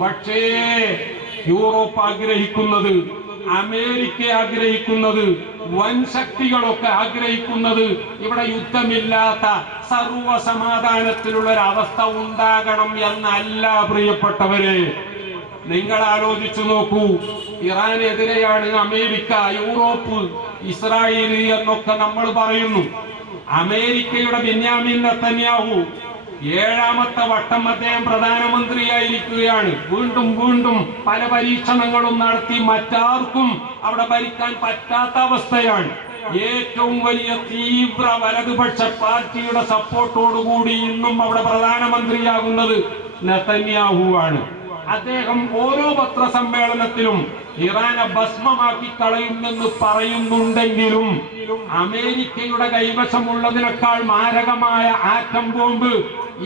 പക്ഷേ യൂറോപ്പ് ആഗ്രഹിക്കുന്നത്, അമേരിക്ക ആഗ്രഹിക്കുന്നത്, വൻ ശക്തികളൊക്കെ ആഗ്രഹിക്കുന്നത് ഇവിടെ യുദ്ധമില്ലാത്ത സർവ്വസമാധാനത്തിലുള്ള ഒരു അവസ്ഥ ഉണ്ടാകണം എന്നല്ല പ്രിയപ്പെട്ടവരെ. നിങ്ങൾ ആലോചിച്ചു നോക്കൂ, ഇറാനെതിരെയാണ് അമേരിക്ക, യൂറോപ്പ്, ഇസ്രായേൽ എന്നൊക്കെ നമ്മൾ പറയുന്നു. അമേരിക്കയുടെ ബെന്യാമിൻ നെതന്യാഹു 7ാമത്തെ വട്ടം അദ്ദേഹം പ്രധാനമന്ത്രിയായിരിക്കുകയാണ്. വീണ്ടും വീണ്ടും പല പരീക്ഷണങ്ങളും നടത്തി മറ്റാർക്കും അവിടെ ഭരിക്കാൻ പറ്റാത്ത അവസ്ഥയാണ്. ഏറ്റവും വലിയ തീവ്ര വലതുപക്ഷ പാർട്ടിയുടെ സപ്പോർട്ടോടുകൂടി ഇന്നും അവിടെ പ്രധാനമന്ത്രിയാകുന്നത് നെതന്യാഹു ആണ്. അദ്ദേഹം ഓരോ പത്രസമ്മേളനത്തിലും ഇറാനെ ഭസ്മമാക്കി കളയുമെന്ന് പറയുന്നുണ്ടെങ്കിലും അമേരിക്കയുടെ കൈവശമുള്ളതിനേക്കാൾ മാരകമായ ആറ്റം ബോംബ്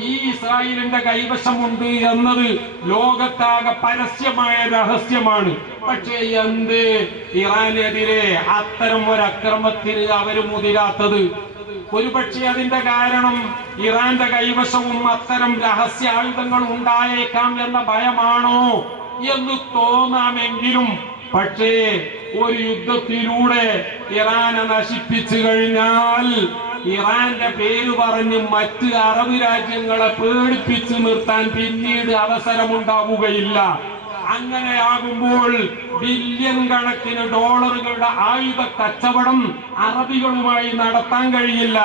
ഈ ഇസ്രായേലിന്റെ കൈവശമുണ്ട് എന്നത് ലോകത്താകെ പരസ്യമായ രഹസ്യമാണ്. പക്ഷേ എന്ത് ഇറാനെതിരെ അത്തരം ഒരു അക്രമത്തിന് അവര് മുതിരാത്തത്? ഒരുപക്ഷെ അതിന്റെ കാരണം ഇറാന്റെ കൈവശവും അത്തരം രഹസ്യ ആയുധങ്ങൾ ഉണ്ടായേക്കാം എന്ന ഭയമാണോ എന്ന് തോന്നാമെങ്കിലും, പക്ഷേ ഒരു യുദ്ധത്തിലൂടെ ഇറാനെ നശിപ്പിച്ചു കഴിഞ്ഞാൽ ഇറാന്റെ പേര് പറഞ്ഞ് മറ്റ് അറബ് രാജ്യങ്ങളെ പേടിപ്പിച്ചു നിർത്താൻ പിന്നീട് അവസരമുണ്ടാവുകയില്ല. അങ്ങനെയാകുമ്പോൾ ബില്യൺ കണക്കിന് ഡോളറുകളുടെ ആയുധ കച്ചവടം അറബികളുമായി നടത്താൻ കഴിയില്ല.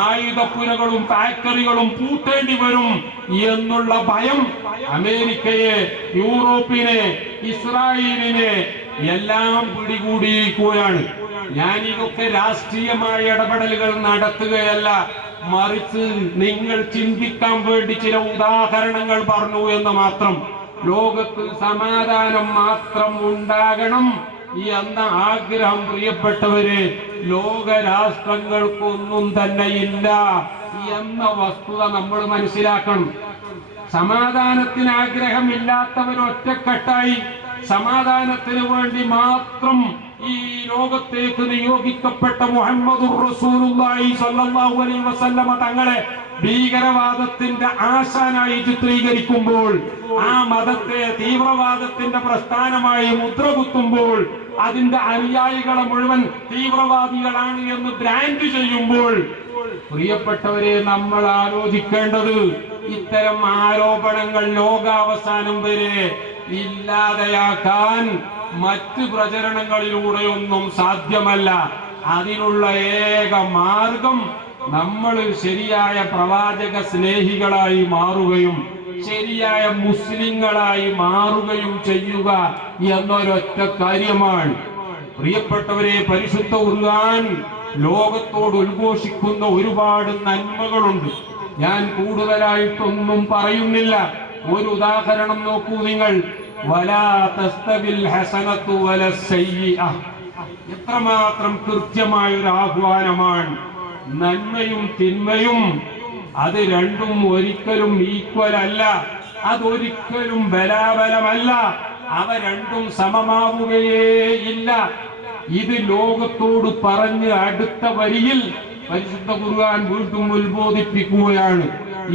ആയുധപ്പുരകളും ഫാക്ടറികളും പൂട്ടേണ്ടി വരും എന്നുള്ള ഭയം അമേരിക്കയെ, യൂറോപ്പിനെ, ഇസ്രായേലിനെ എല്ലാം പിടികൂടിയിരിക്കുകയാണ്. ഞാൻ ഇതൊക്കെ രാഷ്ട്രീയമായ ഇടപെടലുകൾ നടത്തുകയല്ല, മറിച്ച് നിങ്ങൾ ചിന്തിക്കാൻ വേണ്ടി ചില ഉദാഹരണങ്ങൾ പറഞ്ഞു എന്ന് മാത്രം. ലോകത്ത് സമാധാനം മാത്രം ഉണ്ടാകണം എന്ന ആഗ്രഹം പ്രിയപ്പെട്ടവരെ ലോകരാഷ്ട്രങ്ങൾക്കൊന്നും തന്നെ ഇല്ല എന്ന വസ്തുത നമ്മൾ മനസ്സിലാക്കണം. സമാധാനത്തിന് ആഗ്രഹമില്ലാത്തവർ ഒറ്റക്കെട്ടായി സമാധാനത്തിന് വേണ്ടി മാത്രം ഈ ലോകത്തേക്ക് നിയോഗിക്കപ്പെട്ട മുഹമ്മദുർ റസൂലുള്ളാഹി സ്വല്ലല്ലാഹു അലൈഹി വസല്ലമ തങ്ങളെ ഭീകരവാദത്തിന്റെ ആശാനായി ചിത്രീകരിക്കുമ്പോൾ, ആ മതത്തെ തീവ്രവാദത്തിന്റെ പ്രസ്ഥാനമായി മുദ്രകുത്തുമ്പോൾ, അതിന്റെ അനുയായികളെ മുഴുവൻ തീവ്രവാദികളാണ് എന്ന് ബ്രാൻഡ് ചെയ്യുമ്പോൾ, പ്രിയപ്പെട്ടവരെ നമ്മൾ ആലോചിക്കേണ്ടത് ഇത്തരം ആരോപണങ്ങൾ ലോകാവസാനം വരെ ഇല്ലാതെയാക്കാൻ മറ്റ് പ്രചരണങ്ങളിലൂടെയൊന്നും സാധ്യമല്ല. അതിനുള്ള ഏക മാർഗം നമ്മൾ ശരിയായ പ്രവാചക സ്നേഹികളായി മാറുകയും ശരിയായ മുസ്ലിങ്ങളായി മാറുകയും ചെയ്യുക എന്നൊരൊറ്റ കാര്യമാണ്. പ്രിയപ്പെട്ടവരെ, പരിശുദ്ധ ഖുർആൻ ലോകത്തോട് ഉദ്ഘോഷിക്കുന്ന ഒരുപാട് നന്മകളുണ്ട്. ഞാൻ കൂടുതലായിട്ടൊന്നും പറയുന്നില്ല. ഒരു ഉദാഹരണം നോക്കൂ നിങ്ങൾ. വലാ തസ്തവിൽ ഹസനത്തു വലസ്സയ്യിഅ. എത്രമാത്രം കൃത്യമായ ഒരു ആഹ്വാനമാണ്. നന്മയും തിന്മയും അത് രണ്ടും ഒരിക്കലും ഈക്വൽ അല്ല, അതൊരിക്കലും ബലാബലമല്ല, അവ രണ്ടും സമമാവുകയേ ഇല്ല. ഇത് ലോകത്തോട് പറഞ്ഞ് അടുത്ത വരിയിൽ പരിശുദ്ധ ഖുർആൻ വീണ്ടും ഉത്ബോധിപ്പിക്കുകയാണ്.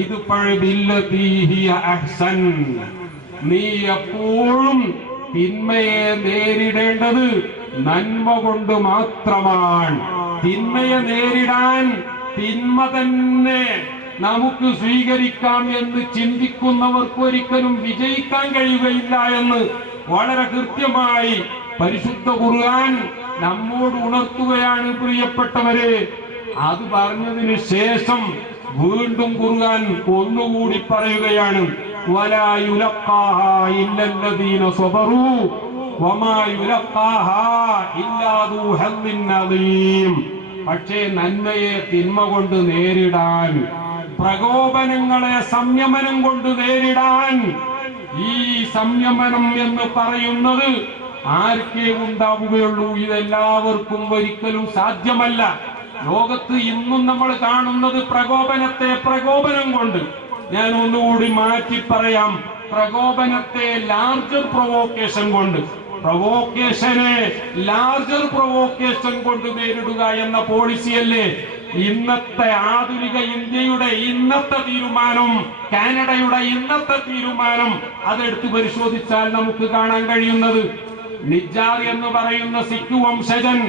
ഇത് പഴബില്ലതീ ഹിയ അഹ്സൻ. നീ എപ്പോഴും തിന്മയെ നേരിടേണ്ടത് നന്മ കൊണ്ട് മാത്രമാണ്. തിന്മയെ നേരിടാൻ തിന്മ തന്നെ നമുക്ക് സ്വീകരിക്കാം എന്ന് ചിന്തിക്കുന്നവർക്ക് ഒരിക്കലും വിജയിക്കാൻ കഴിയുകയില്ല എന്ന് വളരെ കൃത്യമായി പരിശുദ്ധ ഖുർആൻ നമ്മോട് ഉണർത്തുകയാണ് പ്രിയപ്പെട്ടവരെ. അത് പറഞ്ഞതിന് ശേഷം വീണ്ടും ഖുർആൻ ഒന്നുകൂടി പറയുകയാണ്. വലാ യുലഖാഹാ ഇല്ലല്ലദീന സ്വബറൂ വമാ യുലഖാഹാ ഇല്ലാ ദൂ ഹദ്ദിൻ അദീം. പക്ഷേ നന്മയെ തിന്മ കൊണ്ട് നേരിടാൻ, പ്രകോപനങ്ങളെ സംയമനം കൊണ്ട് നേരിടാൻ, ഈ സംയമനം എന്ന് പറയുന്നത് ആർക്കേ ഉണ്ടാവുകയുള്ളൂ. ഇതെല്ലാവർക്കും ഒരിക്കലും സാധ്യമല്ല. ലോകത്ത് ഇന്നും നമ്മൾ കാണുന്നത് പ്രകോപനത്തെ പ്രകോപനം കൊണ്ട്, ഞാൻ ഒന്നുകൂടി മാറ്റി പറയാം, പ്രകോപനത്തെ ലാർജർ പ്രൊവോക്കേഷൻ കൊണ്ട്, പ്രൊവോക്കേഷനെ ലാർജർ പ്രൊവോക്കേഷൻ കൊണ്ട് നേരിടുക എന്ന പോളിസിയല്ലേ ഇന്നത്തെ ആധുനിക ഇന്ത്യയുടെ ഇന്നത്തെ തീരുമാനം, കാനഡയുടെ ഇന്നത്തെ തീരുമാനം അതെടുത്ത് പരിശോധിച്ചാൽ നമുക്ക് കാണാൻ കഴിയുന്നത്, നിജാർ എന്ന് പറയുന്ന സിഖ് വംശജൻ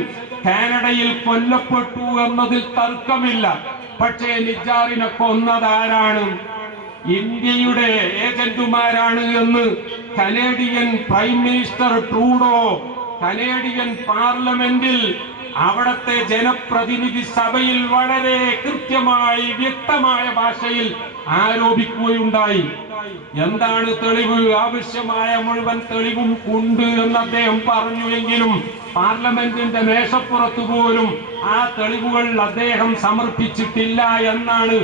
കാനഡയിൽ കൊല്ലപ്പെട്ടു എന്നതിൽ തർക്കമില്ല. പക്ഷേ നിജാറിനെ കൊന്നതാരാണ്? ഇന്ത്യയുടെ ഏജന്റുമാരാണ് എന്ന് Canadian prime minister Trudeau Canadian പാർലമെന്റിൽ അവിടത്തെ ജനപ്രതിനിധി സഭയിൽ വളരെ കൃത്യമായി വ്യക്തമായ ഭാഷയിൽ ആരോപിക്കുകയുണ്ടായി. എന്താണ് തെളിവ്? ആവശ്യമായ മുഴുവൻ തെളിവും ഉണ്ട് എന്ന് അദ്ദേഹം പറഞ്ഞുവെങ്കിലും പാർലമെന്റിന്റെ മേശപ്പുറത്ത് പോലും ആ തെളിവുകൾ അദ്ദേഹം സമർപ്പിച്ചിട്ടില്ല എന്നാണ്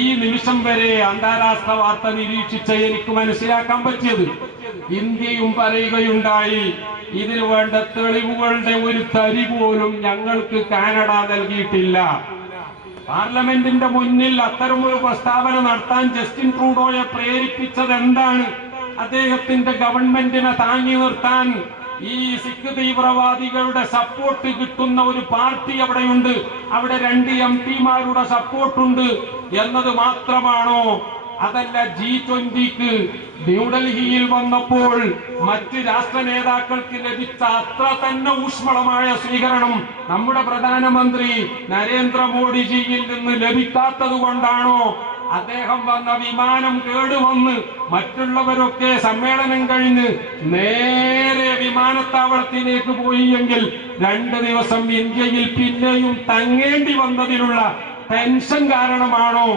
ഈ നിമിഷം വരെ അന്താരാഷ്ട്ര വാർത്ത നിരീക്ഷിച്ച എനിക്ക് മനസ്സിലാക്കാൻ പറ്റിയത്. ഇന്ത്യയും പറയുകയുണ്ടായി, ഇതിനു വേണ്ട തെളിവുകളുടെ ഒരു തരി പോലും ഞങ്ങൾക്ക് കാനഡ നൽകിയിട്ടില്ല. പാർലമെന്റിന്റെ മുന്നിൽ അത്തരമൊരു പ്രസ്താവന നടത്താൻ ജസ്റ്റിൻ ട്രൂഡോയെ പ്രേരിപ്പിച്ചത് എന്താണ്? അദ്ദേഹത്തിന്റെ ഗവൺമെന്റിനെ താങ്ങി നിർത്താൻ ഈ സിഖ് തീവ്രവാദികളുടെ സപ്പോർട്ട് കിട്ടുന്ന ഒരു പാർട്ടി അവിടെയുണ്ട്, അവിടെ 2 MP-മാരുടെ സപ്പോർട്ടുണ്ട് എന്നത് മാത്രമാണോ? അതല്ല, G20 ന്യൂഡൽഹിയിൽ വന്നപ്പോൾ മറ്റ് രാഷ്ട്ര നേതാക്കൾക്ക് ലഭിച്ച അത്ര തന്നെ ഊഷ്മളമായ സ്വീകരണം നമ്മുടെ പ്രധാനമന്ത്രി നരേന്ദ്രമോദിജിയിൽ നിന്ന് ലഭിക്കാത്തത് കൊണ്ടാണോ? അദ്ദേഹം വന്ന വിമാനം കേടുവന്ന് മറ്റുള്ളവരൊക്കെ സമ്മേളനം കഴിഞ്ഞ് നേരെ വിമാനത്താവളത്തിലേക്ക് പോയി എങ്കിൽ 2 ദിവസം ഇന്ത്യയിൽ പിന്നെയും തങ്ങേണ്ടി വന്നതിലുള്ള ടെൻഷൻ കാരണമാണോ?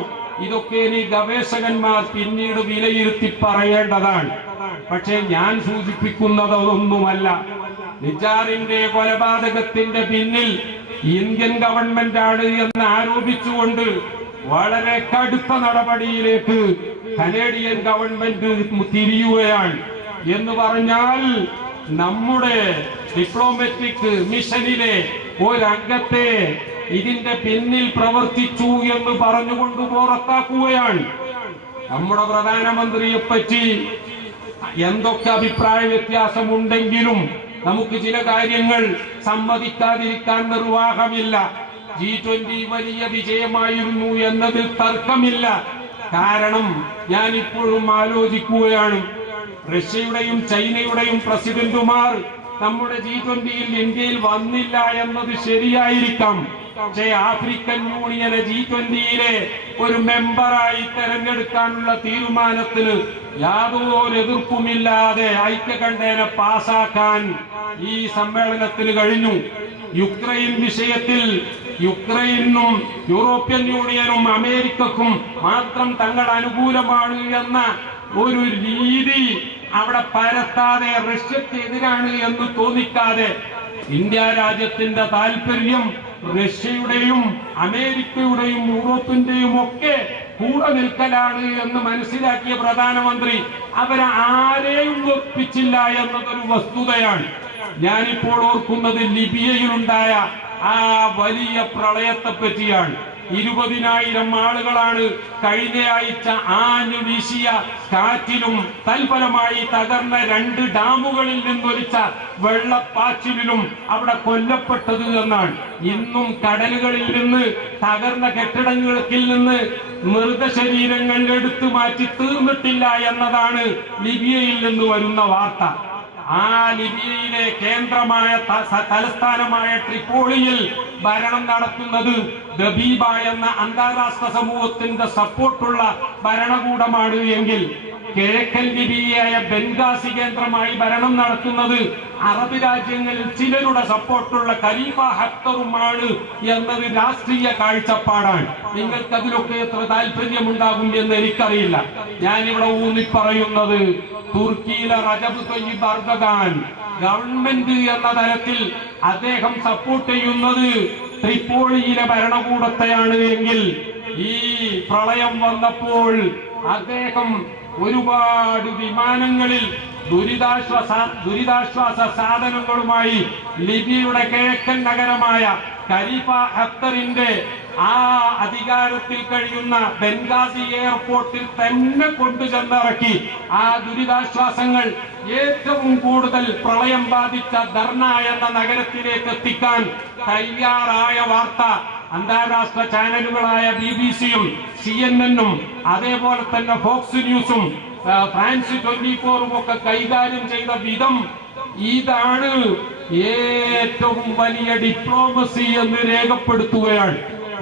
ഇതൊക്കെ ഇനി ഗവേഷകന്മാർ പിന്നീട് വിലയിരുത്തി പറയേണ്ടതാണ്. പക്ഷേ ഞാൻ സൂചിപ്പിക്കുന്നതൊന്നുമല്ല. നിജാറിന്റെ കൊലപാതകത്തിന്റെ പിന്നിൽ ഇന്ത്യൻ ഗവൺമെന്റ് ആണ് എന്ന് ആരോപിച്ചുകൊണ്ട് വളരെ കടുത്ത നടപടിയിലേക്ക് കനേഡിയൻ ഗവൺമെന്റ് തിരിയുകയാണ്. എന്ന് പറഞ്ഞാൽ നമ്മുടെ ഡിപ്ലോമാറ്റിക് മിഷനിലെ ഒരംഗത്തെ ഇതിന്റെ പിന്നിൽ പ്രവർത്തിച്ചു എന്ന് പറഞ്ഞുകൊണ്ട് പുറത്താക്കുകയാണ്. നമ്മുടെ പ്രധാനമന്ത്രിയെ പറ്റി എന്തൊക്കെ അഭിപ്രായ വ്യത്യാസമുണ്ടെങ്കിലും നമുക്ക് ചില കാര്യങ്ങൾ സമ്മതിക്കാതിരിക്കാൻ നിർവാഹമില്ല. G20 വലിയ വിജയമായിരുന്നു എന്നതിൽ തർക്കമില്ല. കാരണം ഞാൻ ഇപ്പോഴും ആലോചിക്കുകയാണ്, റഷ്യയുടെയും ചൈനയുടെയും പ്രസിഡന്റുമാർ നമ്മുടെ G20 ഇന്ത്യയിൽ വന്നില്ല എന്നത് ശരിയായിരിക്കാം. പക്ഷേ ആഫ്രിക്കൻ യൂണിയനെ G20 ഒരു മെമ്പറായി തെരഞ്ഞെടുക്കാനുള്ള തീരുമാനത്തിന് യാതൊരു എതിർപ്പുമില്ലാതെ ഐക്യകണ്ഠേന പാസാക്കാൻ ഈ സമ്മേളനത്തിന് കഴിഞ്ഞു. യുക്രൈൻ വിഷയത്തിൽ യുക്രൈനും യൂറോപ്യൻ യൂണിയനും അമേരിക്കക്കും മാത്രം തങ്ങൾ അനുകൂലമാണ് എന്ന ഒരു രീതി അവിടെ പരത്താതെ, റഷ്യക്ക് എതിരാണ് എന്ന് തോന്നിക്കാതെ ഇന്ത്യ രാജ്യത്തിന്റെ താല്പര്യം റഷ്യയുടെയും അമേരിക്കയുടെയും യൂറോപ്പിന്റെയും ഒക്കെ കൂടെ നിൽക്കലാണ് എന്ന് മനസ്സിലാക്കിയ പ്രധാനമന്ത്രി അവരെ ആരെയും ഒപ്പിച്ചില്ല എന്നതൊരു വസ്തുതയാണ്. ഞാനിപ്പോൾ ഓർക്കുന്നത് ലിബിയയിലുണ്ടായ ആ വലിയ പ്രളയത്തെ പറ്റിയാണ്. 20,000 ആളുകളാണ് കഴിഞ്ഞ ആഴ്ച ആഞ്ഞു വീശിയ കാറ്റിലും തൽഫലമായി തകർന്ന 2 ഡാമുകളിൽ നിന്നൊലിച്ച വെള്ളപ്പാച്ചിലും അവിടെ കൊല്ലപ്പെട്ടത് എന്നാണ്. ഇന്നും കടലുകളിൽ നിന്ന് തകർന്ന കെട്ടിടങ്ങളിൽ നിന്ന് മൃതശരീരങ്ങൾ എടുത്തു മാറ്റി തീർന്നിട്ടില്ല എന്നതാണ് ലിബിയയിൽ നിന്ന് വരുന്ന വാർത്ത. ആ ലിബിയയിലെ കേന്ദ്രമായ തലസ്ഥാനമായ ട്രിപ്പോളിയിൽ ഭരണം നടത്തുന്നത് ദബീബ എന്ന അന്താരാഷ്ട്ര സമൂഹത്തിന്റെ സപ്പോർട്ടുള്ള ഭരണകൂടമാണ് എങ്കിൽ കിഴക്കൻ ലിബിയയായ ബെൻഗാസി കേന്ദ്രമായി ഭരണം നടത്തുന്നത് അറബ് രാജ്യങ്ങളിൽ ചിലരുടെ സപ്പോർട്ടുള്ള ഖലീഫ ഹഫ്തറുമാണ് എന്നത് രാഷ്ട്രീയ കാഴ്ചപ്പാടാണ്. നിങ്ങൾക്ക് അതിലൊക്കെ എത്ര താല്പര്യമുണ്ടാകും എന്ന് എനിക്കറിയില്ല. ഞാനിവിടെ ഊന്നി പറയുന്നത് തുർക്കിയിലെ റജബ് തയ്യിബ് എർദോഗാൻ ഗവൺമെന്റ് എന്ന തലത്തിൽ അദ്ദേഹം സപ്പോർട്ട് ചെയ്യുന്നത് ട്രിപ്പോളിയിലെ ഭരണകൂടത്തെയാണ് എങ്കിൽ ഈ പ്രളയം വന്നപ്പോൾ അദ്ദേഹം ഒരുപാട് വിമാനങ്ങളിൽ ദുരിതാശ്വാസ സാധനങ്ങളുമായി ലിബിയയുടെ കിഴക്കൻ നഗരമായ ഖലീഫ ഹഫ്തറിന്റെ ആ അധികാരത്തിൽ കഴിയുന്ന ബെൻഗാസി എയർപോർട്ടിൽ തന്നെ കൊണ്ടുചെന്നിറക്കി ആ ദുരിതാശ്വാസങ്ങൾ ഏറ്റവും കൂടുതൽ പ്രളയം ബാധിച്ച ദർന എന്ന നഗരത്തിലേക്ക് എത്തിക്കാൻ തയ്യാറായ വാർത്ത അന്താരാഷ്ട്ര ചാനലുകളായ BBC-യും CNN-ഉം അതേപോലെ തന്നെ ഫോക്സ് ന്യൂസും ഫ്രാൻസ് 24-ഉം ഒക്കെ കൈകാര്യം ചെയ്ത വിധം ഇതാണ് ഏറ്റവും വലിയ ഡിപ്ലോമസി എന്ന് രേഖപ്പെടുത്തുകയാണ്.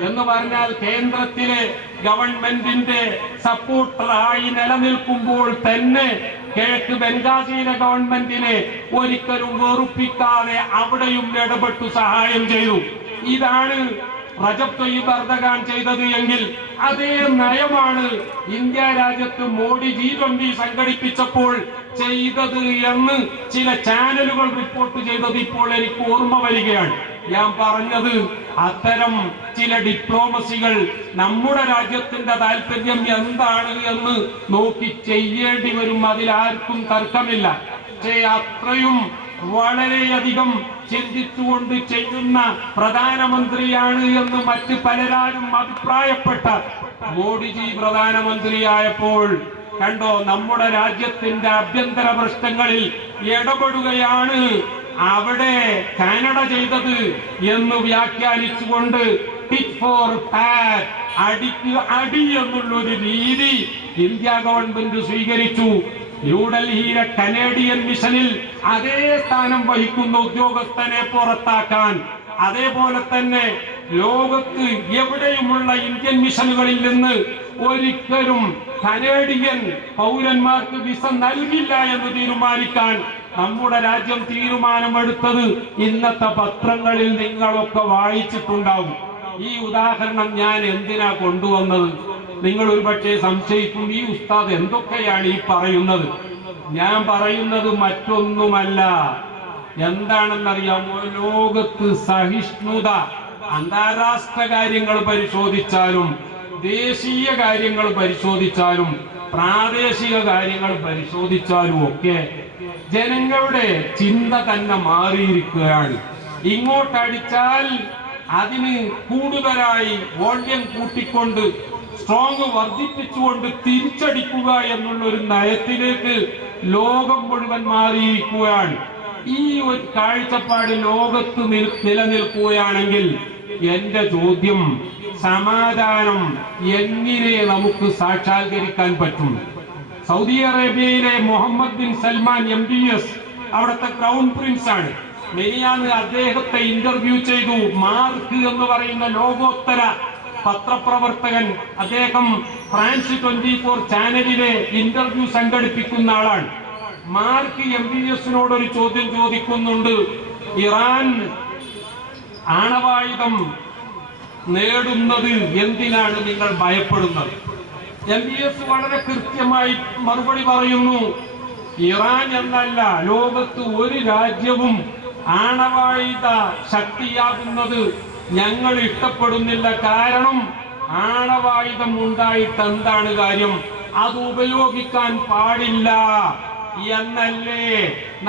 എന്ന് പറഞ്ഞാൽ കേന്ദ്രത്തിലെ ഗവൺമെന്റിന്റെ സപ്പോർട്ടറായി നിലനിൽക്കുമ്പോൾ തന്നെ കിഴക്ക് ബംഗാസിയിലെ ഗവൺമെന്റിനെ ഒരിക്കലും വെറുപ്പിക്കാതെ അവിടെയും ഇടപെട്ടു സഹായം ചെയ്തു. ഇതാണ് റജബ് തയ്യിബ് എർദോഗാൻ ചെയ്തത് എങ്കിൽ അതേ നയമാണ് ഇന്ത്യ രാജ്യത്ത് മോഡി G20 സംഘടിപ്പിച്ചപ്പോൾ ചെയ്തത് എന്ന് ചില ചാനലുകൾ റിപ്പോർട്ട് ചെയ്തത് ഇപ്പോൾ എനിക്ക് ഓർമ്മ വരികയാണ്. ഞാൻ പറഞ്ഞത് അത്തരം ചില ഡിപ്ലോമസികൾ നമ്മുടെ രാജ്യത്തിന്റെ താല്പര്യം എന്താണ് എന്ന് നോക്കി ചെയ്യേണ്ടി വരും. അതിലാർക്കും തർക്കമില്ല. പക്ഷേ അത്രയും വളരെയധികം ചിന്തിച്ചുകൊണ്ട് ചെയ്യുന്ന പ്രധാനമന്ത്രിയാണ് എന്ന് മറ്റ് പലരും അഭിപ്രായപ്പെട്ട മോഡിജി പ്രധാനമന്ത്രിയായപ്പോൾ കണ്ടോ, നമ്മുടെ രാജ്യത്തിന്റെ ആഭ്യന്തര പ്രശ്നങ്ങളിൽ ഇടപെടുകയാണ് അവിടെ കാനഡ ചെയ്തത് എന്ന് വ്യാഖ്യാനിച്ചുകൊണ്ട് ടിറ്റ് ഫോർ ടാറ്റ്, അടിക്ക് അടി എന്നുള്ളൊരു രീതി ഇന്ത്യ ഗവൺമെന്റ് സ്വീകരിച്ചു. ന്യൂഡൽഹിയിലെ കനേഡിയൻ മിഷനിൽ അതേ സ്ഥാനം വഹിക്കുന്ന ഉദ്യോഗസ്ഥനെ പുറത്താക്കാൻ, അതേപോലെ തന്നെ ലോകത്ത് എവിടെയുമുള്ള ഇന്ത്യൻ മിഷനുകളിൽ നിന്ന് ഒരിക്കലും കനേഡിയൻ പൗരന്മാർക്ക് വിസ നൽകില്ല എന്ന് തീരുമാനിക്കാൻ നമ്മുടെ രാജ്യം തീരുമാനമെടുത്തത് ഇന്നത്തെ പത്രങ്ങളിൽ നിങ്ങളൊക്കെ വായിച്ചിട്ടുണ്ടാവും. ഈ ഉദാഹരണം ഞാൻ എന്തിനാ കൊണ്ടുവന്നത്? നിങ്ങൾ ഒരുപക്ഷെ സംശയിക്കും, ഈ ഉസ്താദ് എന്തൊക്കെയാണ് ഈ പറയുന്നത്? ഞാൻ പറയുന്നത് മറ്റൊന്നുമല്ല. എന്താണെന്നറിയാമോ? ലോകത്ത് സഹിഷ്ണുത, അന്താരാഷ്ട്ര കാര്യങ്ങൾ പരിശോധിച്ചാലും ദേശീയ കാര്യങ്ങൾ പരിശോധിച്ചാലും പ്രാദേശിക കാര്യങ്ങൾ പരിശോധിച്ചാലും ഒക്കെ ജനങ്ങളുടെ ചിന്ത തന്നെ മാറിയിരിക്കുകയാണ്. ഇങ്ങോട്ടടിച്ചാൽ അതിന് കൂടുതലായി വോള്യം കൂട്ടിക്കൊണ്ട് സ്ട്രോങ് വർദ്ധിപ്പിച്ചുകൊണ്ട് തിരിച്ചടിക്കുക എന്നുള്ള ഒരു നയത്തിലേക്ക് ലോകം മുഴുവൻ മാറിയിരിക്കുകയാണ്. ഈ ഒരു കാഴ്ചപ്പാട് ലോകത്ത് നിലനിൽക്കുകയാണെങ്കിൽ എന്റെ ചോദ്യം, സമാധാനം എങ്ങനെ നമുക്ക് സാക്ഷാത്കരിക്കാൻ പറ്റും? സൗദി അറേബ്യയിലെ മുഹമ്മദ് ബിൻ സൽമാൻ MBS അവിടുത്തെ ക്രൗൺ പ്രിൻസ് ആണ്. മെനിയാന്ന് അദ്ദേഹത്തെ ഇന്റർവ്യൂ ചെയ്തു. മാർക്ക് എന്ന് പറയുന്ന ലോകോത്തര പത്രപ്രവർത്തകൻ, അദ്ദേഹം ഫ്രാൻസ് 24 ചാനലിലെ ഇന്റർവ്യൂ സംഘടിപ്പിക്കുന്ന ആളാണ്. മാർക്ക് MBS-നോട് ഒരു ചോദ്യം ചോദിക്കുന്നുണ്ട്. ഇറാൻ ആണവായുധം നേടുന്നത് എന്തിനാണ് നിങ്ങൾ ഭയപ്പെടുന്നത്? MBS വളരെ കൃത്യമായി മറുപടി പറയുന്നു, ഇറാൻ എന്നല്ല, ലോകത്ത് ഒരു രാജ്യവും ആണവായുധ ശക്തിയാകുന്നത് ഞങ്ങൾ ഇഷ്ടപ്പെടുന്നില്ല. കാരണം ആണവായുധം ഉണ്ടായിട്ട് എന്താണ് കാര്യം? അത് ഉപയോഗിക്കാൻ പാടില്ല എന്നല്ലേ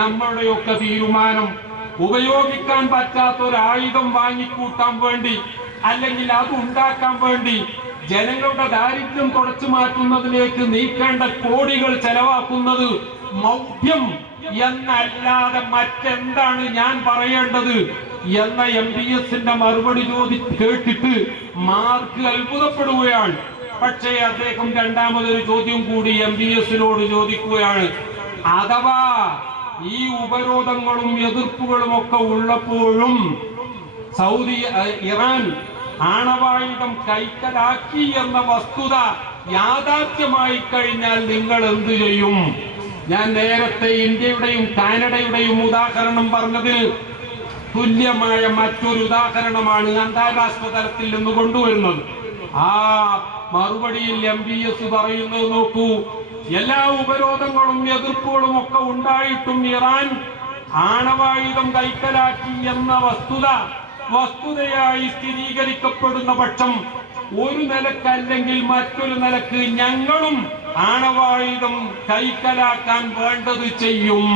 നമ്മുടെയൊക്കെ തീരുമാനം. ഉപയോഗിക്കാൻ പറ്റാത്ത ഒരു ആയുധം വാങ്ങിക്കൂട്ടാൻ വേണ്ടി, അല്ലെങ്കിൽ അത് ഉണ്ടാക്കാൻ വേണ്ടി ജനങ്ങളുടെ ദാരിദ്ര്യം തുടച്ചു മാറ്റുന്നതിലേക്ക് നീക്കേണ്ട കോടികൾ ചെലവാക്കുന്നത് മൗഢ്യം എന്നല്ലാതെ മറ്റെന്താണ് ഞാൻ പറയേണ്ടത് എന്ന MBS-ന്റെ മറുപടി കേട്ടിട്ട് മാർക്ക് അത്ഭുതപ്പെടുകയാണ്. പക്ഷേ അദ്ദേഹം രണ്ടാമതൊരു ചോദ്യം കൂടി MBS-നോട് ചോദിക്കുകയാണ്. അഥവാ ഈ ഉപരോധങ്ങളും എതിർപ്പുകളും ഒക്കെ ഉള്ളപ്പോഴും ഇറാൻ ആണവായുധം കൈക്കലാക്കി എന്ന വസ്തുത യാഥാർത്ഥ്യമായി കഴിഞ്ഞാൽ നിങ്ങൾ എന്തു ചെയ്യും? ഞാൻ നേരത്തെ ഇന്ത്യയുടെയും കാനഡയുടെയും ഉദാഹരണം പറഞ്ഞതിൽ തുല്യമായ മറ്റൊരു ഉദാഹരണമാണ് അന്താരാഷ്ട്ര തലത്തിൽ നിന്ന് കൊണ്ടുവരുന്നത്. ആ മറുപടിയിൽ MBS പറയുന്നത് നോക്കൂ, എല്ലാ ഉപരോധങ്ങളും എതിർപ്പുകളും ഒക്കെ ഉണ്ടായിട്ടും ഇറാൻ ആണവായുധം കൈക്കലാക്കി എന്ന വസ്തുതയായി സ്ഥിരീകരിക്കപ്പെടുന്ന പക്ഷം ഒരു നിലക്കല്ലെങ്കിൽ മറ്റൊരു നിലക്ക് ഞങ്ങളും ആണവായുധം കൈക്കലാക്കാൻ വേണ്ടത് ചെയ്യും.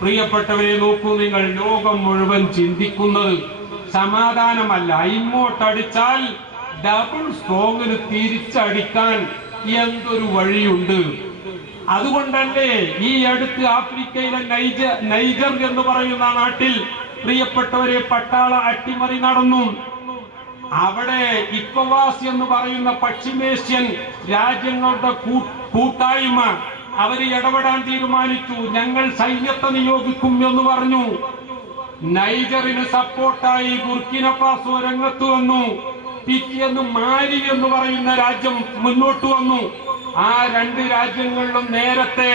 പ്രിയപ്പെട്ടവരെ നോക്കൂ, നിങ്ങൾ ലോകം മുഴുവൻ ചിന്തിക്കുന്നത് സമാധാനമല്ല, ഇങ്ങോട്ടടിച്ചാൽ ഡബിൾ സ്ട്രോങ്ങിന് തിരിച്ചടിക്കാൻ എന്തൊരു വഴിയുണ്ട്. അതുകൊണ്ടല്ലേ ഈ അടുത്ത് ആഫ്രിക്കയിലെ നൈജർ എന്ന് പറയുന്ന നാട്ടിൽ പ്രിയപ്പെട്ടവരെ പട്ടാള അട്ടിമറി നടന്നു. അവിടെ ഇക്കോവാസ് എന്ന് പറയുന്ന പശ്ചിമേഷ്യൻ രാജ്യങ്ങളുടെ കൂട്ടായ്മ അവര് ഇടപെടാൻ തീരുമാനിച്ചു. ഞങ്ങൾ സൈന്യത്തെ നിയോഗിക്കും എന്ന് പറഞ്ഞു. നൈജറിന് സപ്പോർട്ടായി ബുർക്കിന ഫാസോ രംഗത്ത് വന്നു. പിറ്റേന്ന് മാലി എന്ന് പറയുന്ന രാജ്യം മുന്നോട്ട് വന്നു. ആ രണ്ട് രാജ്യങ്ങളിലും നേരത്തെ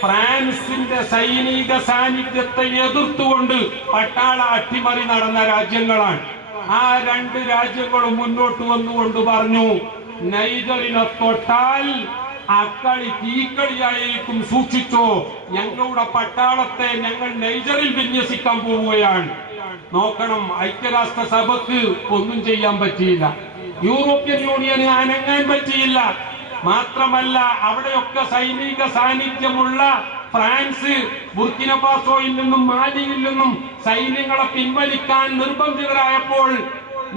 ഫ്രാൻസിന്റെ സൈനിക സാന്നിധ്യത്തെ എതിർത്തുകൊണ്ട് പട്ടാള അട്ടിമറി നടന്ന രാജ്യങ്ങളാണ്. ആ രണ്ട് രാജ്യങ്ങളും മുന്നോട്ട് വന്നുകൊണ്ട് പറഞ്ഞു, നൈജറിനെ തൊട്ടാൽ അക്കളി തീക്കളിയായിരിക്കും, സൂക്ഷിച്ചോ, ഞങ്ങളുടെ പട്ടാളത്തെ ഞങ്ങൾ നൈജറിൽ വിന്യസിക്കാൻ പോവുകയാണ്. നോക്കണം, ഐക്യരാഷ്ട്ര സഭക്ക് ഒന്നും ചെയ്യാൻ പറ്റിയില്ല, യൂറോപ്യൻ യൂണിയന് അനങ്ങാൻ പറ്റിയില്ല. മാത്രമല്ല അവിടെയൊക്കെ സൈനിക സാന്നിധ്യമുള്ള ഫ്രാൻസ് ബുർക്കിന ഫാസോയിൽ നിന്നും മാലിയിൽ നിന്നും സൈന്യങ്ങളെ പിൻവലിക്കാൻ നിർബന്ധിതരായപ്പോൾ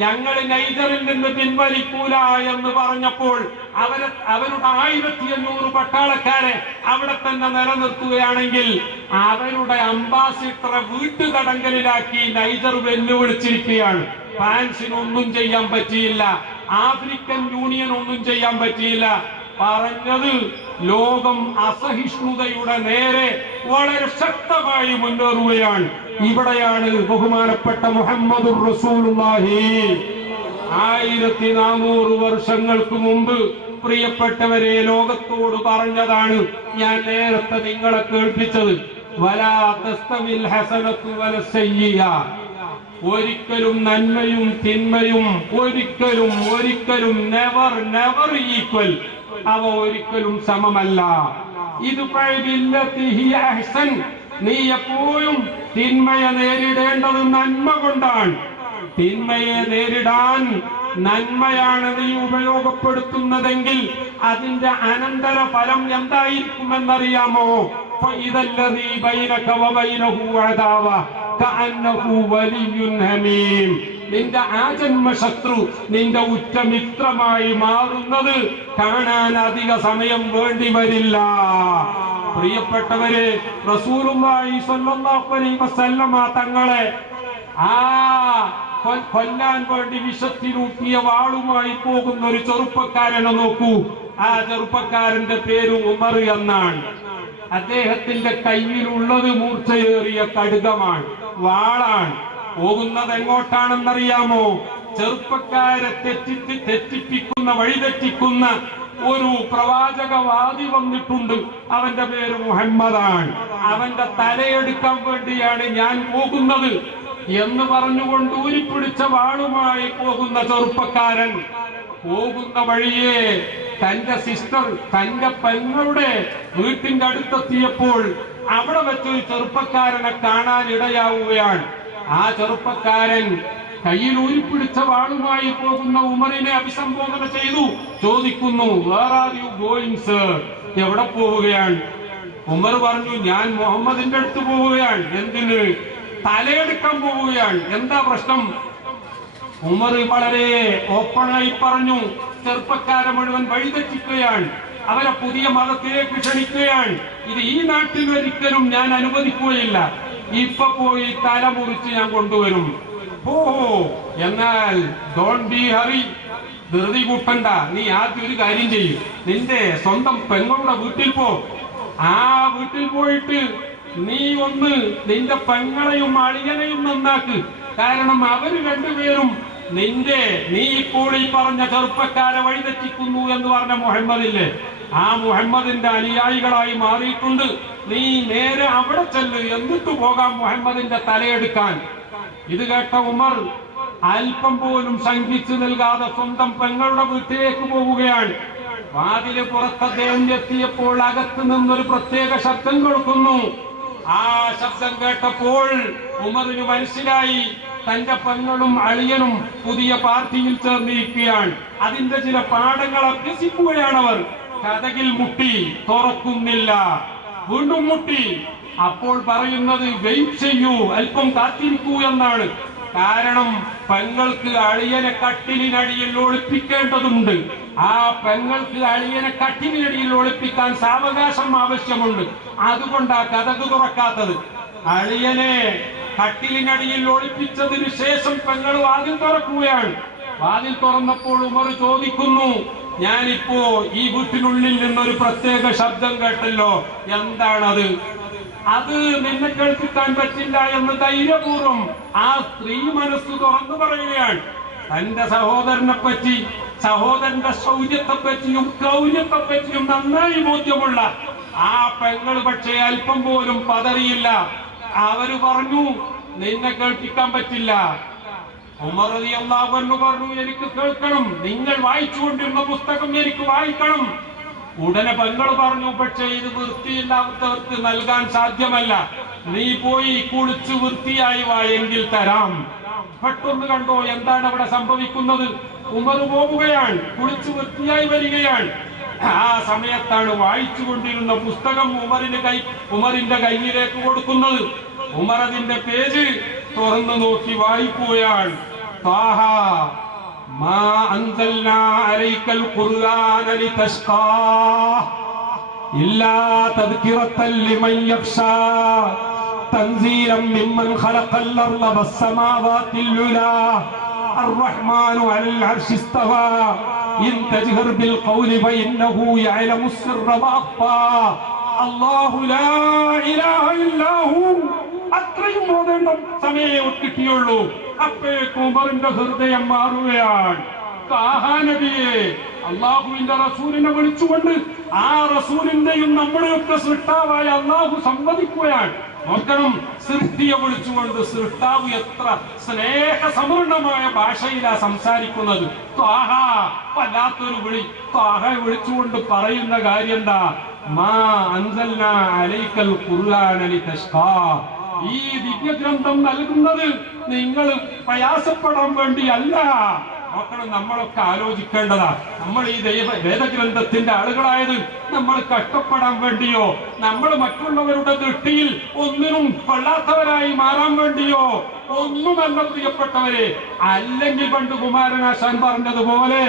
ഞങ്ങൾ നൈജറിൽ നിന്ന് പിൻവലിക്കൂല എന്ന് പറഞ്ഞപ്പോൾ അവരുടെ 1500 പട്ടാളക്കാരെ അവിടെ തന്നെ നിലനിർത്തുകയാണെങ്കിൽ അവരുടെ അംബാസിഡറെ വീട്ടുതടങ്കലിലാക്കി നൈജർ വെല്ലുവിളിച്ചിരിക്കുകയാണ്. ഫ്രാൻസിനൊന്നും ചെയ്യാൻ പറ്റിയില്ല, ആഫ്രിക്കൻ യൂണിയൻ ഒന്നും ചെയ്യാൻ പറ്റിയില്ല. പറഞ്ഞത് ലോകം അസഹിഷ്ണുതയുടെ നേരെ വളരെ ശക്തമായി മുന്നേറുകയാണ്. ഇവിടെയാണ് ബഹുമാനപ്പെട്ട മുഹമ്മദുർ റസൂലുള്ളാഹി 1400 വർഷങ്ങൾക്ക് മുമ്പ് പ്രിയപ്പെട്ടവരെ ലോകത്തോട് പറഞ്ഞതാണ്. ഞാൻ നേരത്തെ നിങ്ങളെ കേൾപ്പിച്ചത്, വലാ തസ്തവിൽ ഹസനത്തു വലസ്സയ്യിഅ, ഒരിക്കലും നന്മയും തിന്മയും ഒരിക്കലും നെവർ ഈക്വൽ, അവ ഒരിക്കലും സമമല്ല. ഇത് നീ എപ്പോഴും തിന്മയെ നേരിടേണ്ടത് നന്മ കൊണ്ടാണ്. തിന്മയെ നേരിടാൻ നന്മയാണ് നീ ഉപയോഗപ്പെടുത്തുന്നതെങ്കിൽ അതിന്റെ അനന്തര ഫലം എന്തായിരിക്കുമെന്നറിയാമോ? ഇതല്ലതീ ബൈനക വബൈനഹു അദാവ കഅന്നഹു വലിയ്യുൻ ഹമീം. നിന്റെ ആജന്മ ശത്രു നിന്റെ ഉറ്റമിത്രമായി മാറുന്നത് കാണാൻ അധിക സമയം വേണ്ടി വരില്ല. പ്രിയപ്പെട്ടവരെ, റസൂലുള്ളാഹി സ്വല്ലല്ലാഹു അലൈഹി വസല്ലമ തങ്ങളെ കൊല്ലാൻ വേണ്ടി വിഷത്തിലൂട്ടിയ വാളുമായി പോകുന്ന ഒരു ചെറുപ്പക്കാരനെ നോക്കൂ. ആ ചെറുപ്പക്കാരന്റെ പേര് ഉമർ എന്നാണ്. അദ്ദേഹത്തിന്റെ കയ്യിലുള്ളത് മൂർച്ചയേറിയ കടുകമാണ്, വാളാണ്. പോകുന്നത് എങ്ങോട്ടാണെന്നറിയാമോ? ചെറുപ്പക്കാരെ തെറ്റിപ്പിക്കുന്ന വഴിതെറ്റിക്കുന്ന ഒരു പ്രവാചകവാദി വന്നിട്ടുണ്ട്. അവന്റെ പേര് മുഹമ്മദാണ്. അവന്റെ തലയെടുക്കാൻ വേണ്ടിയാണ് ഞാൻ പോകുന്നത് എന്ന് പറഞ്ഞുകൊണ്ട് ഊരിപ്പിടിച്ച വാളുമായി പോകുന്ന ചെറുപ്പക്കാരൻ പോകുന്ന വഴിയെ തന്റെ സിസ്റ്റർ, തന്റെ പെങ്ങളുടെ വീട്ടിന്റെ അടുത്തെത്തിയപ്പോൾ അവിടെ വെച്ചൊരു ചെറുപ്പക്കാരനെ കാണാൻ ഇടയാവുകയാണ്. ആ ചെറുപ്പക്കാരൻ കയ്യിൽ ഊരിപ്പിടിച്ച വാളുമായി പോകുന്ന ഉമറിനെ അഭിസംബോധന ചെയ്തു. ചോദിക്കുന്നു, where are you going sir? എവിടെ പോവുകയാണ്? ഉമർ പറഞ്ഞു, ഞാൻ മുഹമ്മദിന്റെ അടുത്ത് പോവുകയാണ്. എന്തിന്? തലയെടുക്കാൻ പോവുകയാണ്. എന്താ പ്രശ്നം? ഉമർ വളരെ ഓപ്പണായി പറഞ്ഞു. ചെറുപ്പക്കാരെ മുഴുവൻ വഴിതെറ്റിക്കുകയാണ്, അവരെ പുതിയ മതത്തിലേക്ക് ക്ഷണിക്കുകയാണ്. ഇത് ഈ നാട്ടിൽ ഒരിക്കലും ഞാൻ അനുവദിക്കുകയില്ല. ഇപ്പൊ പോയി തല മുറിച്ച് ഞാൻ കൊണ്ടുവരും. ഓ, എന്നാൽ ഡോണ്ട് ബി ഹറി, ധൃതി കൂട്ടണ്ട. നീ ആദ്യം ഒരു കാര്യം ചെയ്യും, നിന്റെ സ്വന്തം പെങ്ങളുടെ വീട്ടിൽ പോ. ആ വീട്ടിൽ പോയിട്ട് നീ ഒന്ന് നിന്റെ പെങ്ങളെയും അളിയനെയും നന്നാക്ക്. കാരണം അവര് രണ്ടുപേരും നീ ഇപ്പോൾ ഈ പറഞ്ഞ ചെറുപ്പക്കാരെ വഴിതെറ്റിക്കുന്നു എന്ന് പറഞ്ഞ മുഹമ്മദില്ലേ, ആ മുഹമ്മദിന്റെ അനുയായികളായി മാറിയിട്ടുണ്ട്. നീ നേരെ അവിടെ ചെല്ല്, എന്നിട്ട് പോകാം മുഹമ്മദിന്റെ തലയെടുക്കാൻ. ഇത് കേട്ട ഉമർ അല്പം പോലും ശങ്കിച്ചു നൽകാതെ സ്വന്തം പെങ്ങളുടെ വീട്ടിലേക്ക് പോവുകയാണ്. വാതില് പുറത്ത് അദ്ദേഹം എത്തിയപ്പോൾ അകത്ത് നിന്നൊരു പ്രത്യേക ശബ്ദം കേൾക്കുന്നു. ആ ശബ്ദം കേട്ടപ്പോൾ ഉമറിന് മനസ്സിലായി, തന്റെ പെങ്ങളും അളിയനും പുതിയ പാർട്ടിയിൽ ചേർന്നിരിക്കുകയാണ്. അതിന്റെ ചില പാഠങ്ങൾ അഭ്യസിക്കുകയാണവർ. കതകിൽ മുട്ടി, തുറക്കുന്നില്ല. വീണ്ടും മുട്ടി. അപ്പോൾ പറയുന്നത്, വെയിറ്റ് ചെയ്യൂ, അല്പം കാത്തിരിക്കൂ എന്നാണ്. കാരണം പെങ്ങൾക്ക് അളിയനെ കട്ടിലിനടിയിൽ ഒളിപ്പിക്കേണ്ടതുണ്ട്. ആ പെങ്ങൾക്ക് അളിയനെ കട്ടിലിനടിയിൽ ഒളിപ്പിക്കാൻ സാവകാശം ആവശ്യമുണ്ട്. അതുകൊണ്ടാ കതക് തുറക്കാത്തത്. അളിയനെ കട്ടിലിനടിയിൽ ഒളിപ്പിച്ചതിന് ശേഷം പെങ്ങൾ വാതിൽ തുറക്കുകയാണ്. വാതിൽ തുറന്നപ്പോൾ ഉമർ ചോദിക്കുന്നു, ഞാനിപ്പോ ഈ വീട്ടിനുള്ളിൽ നിന്നൊരു പ്രത്യേക ശബ്ദം കേട്ടല്ലോ, എന്താണത്? അത് നിന്നെ കേൾപ്പിക്കാൻ പറ്റില്ല എന്ന് ധൈര്യപൂർവ്വം ആ സ്ത്രീ മനസ്സ് തുറന്നു പറയുകയാണ്. തന്റെ സഹോദരനെ പറ്റി, സഹോദരന്റെ ശൗര്യത്തെ പറ്റിയും ക്രൗര്യത്തെ പറ്റിയും നന്നായി ബോധ്യമുള്ള ആ പെങ്ങൾ പക്ഷേ അല്പം പോലും പതറിയില്ല. അവര് പറഞ്ഞു, നിന്നെ കേൾപ്പിക്കാൻ പറ്റില്ല. ഉമർ റളിയല്ലാഹു അൻഹു പറഞ്ഞു, എനിക്ക് കേൾക്കണം, നിങ്ങൾ വായിച്ചുകൊണ്ടിരുന്ന പുസ്തകം എനിക്ക് വായിക്കണം. ഉടനെ പെങ്ങൾ പറഞ്ഞു, പക്ഷേ ഇത് വൃത്തിയില്ലാത്തവർക്ക് നൽകാൻ സാധ്യമല്ല, നീ പോയി കുളിച്ച് വൃത്തിയായി വായെങ്കിൽ തരാം. പെട്ടെന്ന് കണ്ടോ എന്താണ് അവിടെ സംഭവിക്കുന്നത്? ഉമർ പോവുകയാണ്, കുളിച്ച് വൃത്തിയായി വരികയാണ്. ആ സമയത്താണ് വായിച്ചു കൊണ്ടിരുന്ന പുസ്തകം ഉമറിന്റെ കയ്യിലേക്ക് കൊടുക്കുന്നത്. ഉമർ അതിന്റെ പേജ് തുറന്നു നോക്കി വായിക്കുകയാണ്. ത്വാഹ മാ അൻസൽനാ അലൈക്കൽ ഖുർആന ലിതശ്ഖാ ഇല്ലാ തദ്കിറത്തൻ ലിമൻ യഖ്ശാ തൻസീലൻ മിമ്മൻ ഖലഖൽ അർള വസ്സമാവാതിൽ ഉലാ الرحمن على العرش استوى إن تجهر بالقول فإنه يعلم السر وأخفى الله لا إله إلا هو. അത്രയും ബോധം സമയം കിട്ടിയുള്ളൂ. അപ്പോഴേക്കും ഉമറിന്റെ ഹൃദയം മാറുകയാണ്. നബിയെ, അള്ളാഹുവിന്റെ റസൂലിനെ വിളിച്ചുകൊണ്ട് ആ റസൂലിന്റെയും നമ്മുടെയൊക്കെ സൃഷ്ടാവായ അള്ളാഹു സംവദിക്കുകയാണ്. നോക്കണം, സൃഷ്ടിയെ വിളിച്ചുകൊണ്ട് സൃഷ്ടാവ് എത്ര സ്നേഹസമൃദ്ധമായ ഭാഷയിലാ സംസാരിക്കുന്നത്. ത്വാഹാ, വല്ലാത്തൊരു വിളി. ത്വാഹ വിളിച്ചുകൊണ്ട് പറയുന്ന കാര്യം എന്താ? മാ അൻസൽനാ അലൈക്കൽ ഖുർആന ലിതശ്ഖാ. ഈ ദിവ്യഗ്രന്ഥം നൽകുന്നത് നിങ്ങൾ പ്രയാസപ്പെടാൻ വേണ്ടിയല്ല. നോക്കണം, നമ്മളൊക്കെ ആലോചിക്കേണ്ടതാ. നമ്മൾ ഈ വേദഗ്രന്ഥത്തിന്റെ ആളുകളായത് നമ്മൾ കഷ്ടപ്പെടാൻ വേണ്ടിയോ, നമ്മൾ മറ്റുള്ളവരുടെ ദൃഷ്ടിയിൽ ഒന്നിനും കൊള്ളാത്തവരായി മാറാൻ വേണ്ടിയോ ഒന്നുമല്ല പ്രിയപ്പെട്ടവരെ. അല്ലെങ്കിൽ പണ്ട് കുമാരനാശാൻ പറഞ്ഞതുപോലെ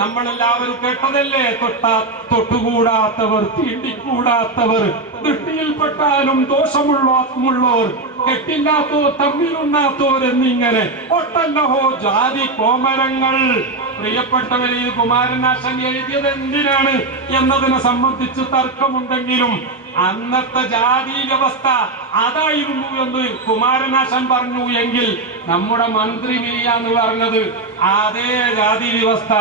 നമ്മളെല്ലാവരും കേട്ടതല്ലേ, തൊട്ടുകൂടാത്തവർ, തീണ്ടിക്കൂടാത്തവർ, ദൃഷ്ടിയിൽപ്പെട്ടാലും ദോഷമുള്ളവർ, കെട്ടില്ലാത്തോ തമ്മിലുണ്ണാത്തോർ എന്നിങ്ങനെ ഒട്ടല്ലഹോ ജാതി കോമരങ്ങൾ. പ്രിയപ്പെട്ടവരെ, ഇത് കുമാരനാശൻ എഴുതിയത് എന്തിനാണ് എന്നതിനെ സംബന്ധിച്ച് തർക്കമുണ്ടെങ്കിലും അന്നത്തെ ജാതി വ്യവസ്ഥ അതായിരുന്നു എന്ന് കുമാരനാശൻ പറഞ്ഞു എങ്കിൽ നമ്മുടെ മന്ത്രി മിയാന്ന് പറഞ്ഞത് അതേ ജാതി വ്യവസ്ഥ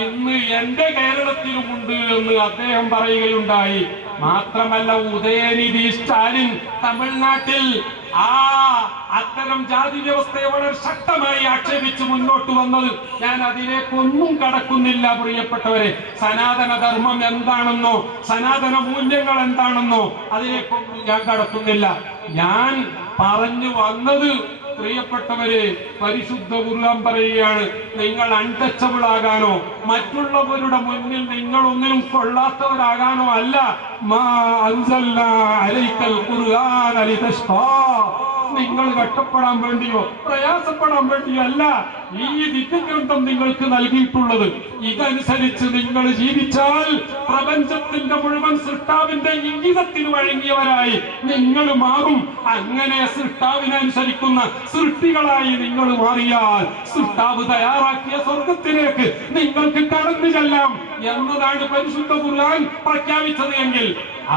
ഇന്ന് എന്റെ കേരളത്തിലുമുണ്ട് എന്ന് അദ്ദേഹം പറയുകയുണ്ടായി. മാത്രമല്ല, ഉദയനിധി സ്റ്റാലിൻ തമിഴ്നാട്ടിൽ അത്തരം ജാതി വ്യവസ്ഥയെ വളരെ ശക്തമായി ആക്ഷേപിച്ച് മുന്നോട്ട് വന്നത് ഞാൻ അതിലേക്കൊന്നും കടക്കുന്നില്ല പ്രിയപ്പെട്ടവരെ. സനാതന ധർമ്മം എന്താണെന്നോ സനാതന മൂല്യങ്ങൾ എന്താണെന്നോ അതിലേക്കൊന്നും ഞാൻ കടക്കുന്നില്ല. ഞാൻ പറഞ്ഞു വന്നത് പ്രിയപ്പെട്ടവരെ, പരിശുദ്ധ ഖുർആൻ പറയുകയാണ്, നിങ്ങൾ അൺടച്ചബിൾ ആകാനോ മറ്റുള്ളവരുടെ മുന്നിൽ നിങ്ങൾ ഒന്നിനും കൊള്ളാത്തവരാകാനോ അല്ല. മാ അൻസൽനാ അലൈക്കൽ ഖുർആന ലിതശ്ഖാ. നിങ്ങൾ കഷ്ടപ്പെടാൻ വേണ്ടിയോ പ്രയാസപ്പെടാൻ വേണ്ടിയോ അല്ല ഈ ദിവ്യഗ്രന്ഥം നിങ്ങൾക്ക് നൽകിയിട്ടുള്ളത്. ഇതനുസരിച്ച് നിങ്ങൾ ജീവിച്ചാൽ പ്രപഞ്ചത്തിന്റെ മുഴുവൻ സൃഷ്ടാവിന്റെ ഇംഗിതത്തിന് വഴങ്ങിയവരായി നിങ്ങൾ മാറും. അങ്ങനെ സൃഷ്ടാവിനനുസരിക്കുന്ന സൃഷ്ടികളായി നിങ്ങൾ മാറിയാൽ സൃഷ്ടാവ് തയ്യാറാക്കിയ സ്വർഗത്തിലേക്ക് നിങ്ങൾക്ക് കടന്നു ചെല്ലാം എന്നതാണ് പരിശുദ്ധ ഖുർആൻ പ്രഖ്യാപിച്ചത്. എങ്കിൽ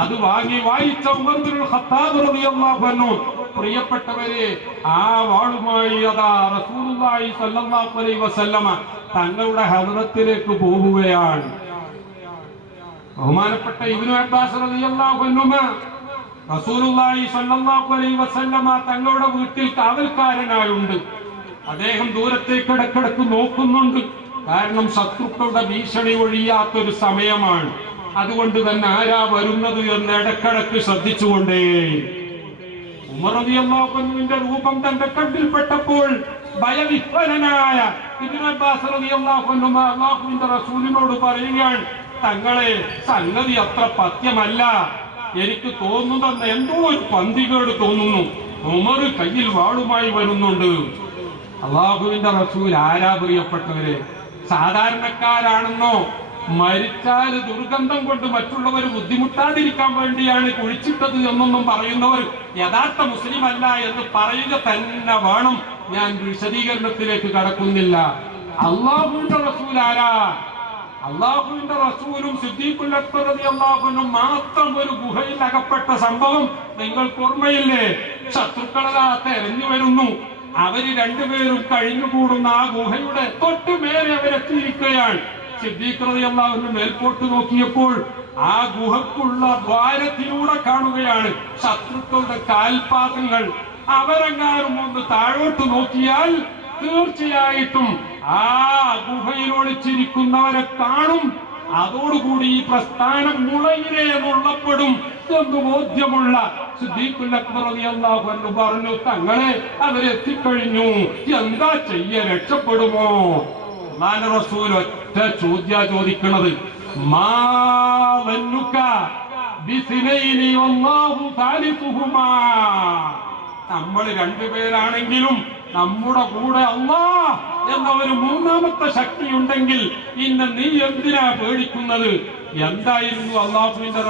അത് വാങ്ങി വായിച്ച ഉമർ ഇബ്നുൽ ഖത്താബ് റളിയല്ലാഹു അൻഹു പ്രിയപ്പെട്ടവരെ, ആ വാളുമായി അതാ റസൂലുള്ളാഹി സ്വല്ലല്ലാഹു അലൈഹി വസല്ലമ തങ്ങളുടെ ഹദ്റത്തിലേക്ക് പോവുകയാണ്. ബഹുമാനപ്പെട്ട ഇബ്നു അബ്ബാസ് റളിയല്ലാഹു അൻഹുമ റസൂലുള്ളാഹി സ്വല്ലല്ലാഹു അലൈഹി വസല്ലമ തങ്ങളുടെ വീട്ടിൽ കാവൽക്കാരനായുണ്ട്. അദ്ദേഹം ദൂരത്തേക്ക് ഇടക്കിടക്ക് നോക്കുന്നുണ്ട്. കാരണം ശത്രുക്കളുടെ ഭീഷണി ഒഴിയാത്തൊരു സമയമാണ്. അതുകൊണ്ട് തന്നെ ആരാ വരുന്നത് എന്ന് ഇടക്കിടക്ക് ശ്രദ്ധിച്ചുകൊണ്ടേ. ഉമർ റളിയല്ലാഹു അൻഹുവിന്റെ രൂപം തന്റെ കണ്ണിൽപ്പെട്ടപ്പോൾ ഭയവിഹ്വലനായ ഇബ്നു അബ്ബാസ് റളിയല്ലാഹു അൻഹു അല്ലാഹുവിന്റെ റസൂലിനോട് പറയുകയാണ്, തങ്ങളെ സംഗതി അത്ര പഥ്യമല്ല, എനിക്ക് തോന്നുന്ന എന്തോ ഒരു പന്തികേട് തോന്നുന്നു. ഉമർ കയ്യിൽ വാളുമായി വരുന്നുണ്ട്. അല്ലാഹുവിന്റെ റസൂൽ ആരാ പ്രിയപ്പെട്ടവരെ? സാധാരണക്കാരാണെന്നോ മരിച്ചാൽ ദുർഗന്ധം കൊണ്ട് മറ്റുള്ളവർ ബുദ്ധിമുട്ടാതിരിക്കാൻ വേണ്ടിയാണ് കുഴിച്ചിട്ടത് എന്നൊന്നും പറയുന്നവർ യഥാർത്ഥ മുസ്ലിം അല്ല എന്ന് പറയുക തന്നെ വേണം. ഞാൻ വിശദീകരണത്തിലേക്ക് കടക്കുന്നില്ല. അള്ളാഹുവിന്റെ റസൂൽ ആരാ? അള്ളാഹുവിന്റെ റസൂലും സിദ്ദീഖുൽ അക്ബർ റളിയല്ലാഹു അൻഹു മാത്രം ഒരു ഗുഹയിൽ അകപ്പെട്ട സംഭവം നിങ്ങൾക്ക് ഓർമ്മയില്ലേ? ശത്രുക്കളതാ തെരഞ്ഞു വരുന്നു. അവര് രണ്ടുപേരും കഴിഞ്ഞുകൂടുന്ന ആ ഗുഹയുടെ തൊട്ടുമേലെ അവരെത്തിയിരിക്കുകയാണ്. സിദ്ദീഖ് റളിയല്ലാഹു അൻഹു മേൽപോട്ട് നോക്കിയപ്പോൾ ആ ഗുഹക്കുള്ള ദ്വാരത്തിലൂടെ കാണുകയാണ് ശത്രുക്കളുടെ കാൽപാദങ്ങൾ. അവരെങ്ങാനും ഒന്ന് താഴോട്ട് നോക്കിയാൽ തീർച്ചയായിട്ടും ആ ഗുഹയിൽ ഒളിച്ചിരിക്കുന്നവരെ കാണും. അതോടുകൂടി ഈ പ്രസ്ഥാനം മുളയിലെ എന്നുള്ളപ്പെടും എന്ന് ബോധ്യമുള്ള സിദ്ദീഖുൽ അക്ബർ റളിയല്ലാഹു അൻഹു പറഞ്ഞു, തങ്ങളെ അവരെത്തിക്കഴിഞ്ഞു, എന്താ ചെയ്യ, രക്ഷപ്പെടുമോ? അല്ലാഹുവിന്റെ റസൂൽ ഒറ്റ ചോദ്യ ചോദിക്കുന്നത്, മാ ലന്നുക ബിസിനൈനി വല്ലാഹു സാലിസുഹുമാ. നമ്മൾ രണ്ടുപേരാണെങ്കിലും നമ്മുടെ കൂടെ അല്ലാഹ് എന്ന ഒരു മൂന്നാമത്തെ ശക്തി ഉണ്ടെങ്കിൽ പിന്നെ നീ എന്തിനാ പേടിക്കുന്നത്? എന്തായിരുന്നു അല്ലാഹുവിന്റെ